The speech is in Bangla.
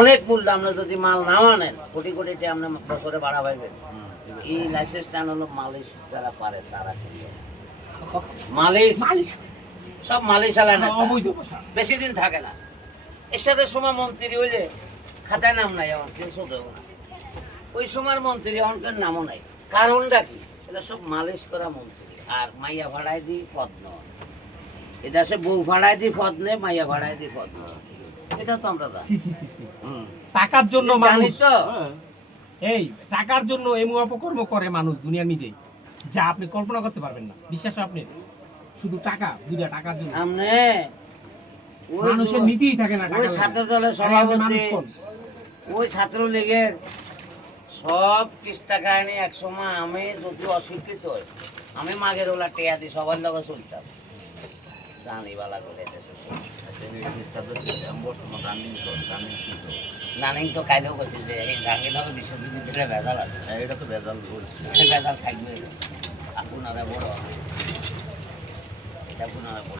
অনেক মূল্য আমরা যদি মাল নাও আনেন কোটি কোটিতে আমরা বছরে বাড়া পাইবেন এই লাইসেন্সটা আনানো মালিশ যারা পারে তারা মালিশ মালিশ। সব মালিশ অবৈধ পোশাক। বেশি দিন থাকে না। এর সাথে সময় মন্ত্রী হইলে খাতায় নাম নাই আমার কেউ শোধেও না। ওই সময়ের মন্ত্রী অনেকের নামও নাই। কারণটা কি? এটা সব মালিশ করা মন্ত্রী। আর মাইয়া ভাড়ায় দিই পদ নয়। এটা সে বউ ভাড়ায় দিই পদ নেই মাইয়া ভাড়ায় দিই পদ নয়। এটা তো আমরা জানি। C C C C. টাকার জন্য মানুষ। হ্যাঁ। এই টাকার জন্য এমন অপকর্ম করে মানুষ দুনিয়ার নিজেই। যা আপনি কল্পনা করতে পারবেন না। বিশ্বাস আপনি? শুধু টাকা দুইটা টাকার জন্য। মানুষের নীতিই থাকে না ওই ছাত্র। দলের সভাপতি? ওই ছাত্রলীগের সব কিস্তা কাহিনী এক সময় আমি যদি অশিক্ষিত হই, আমি মাগের ওলা টেয়া দিই সবার লগে চলতাম। জানি বালা করে নানিং তো কাইলেও কৈছিল যে এই জাহাঙ্গীরনগর বিশ্ববিদ্যালয়ে ভেজাল আছে। এটা তো ভেজাল ভেজাল থাকবে আপনারা বড় আপনারা বড়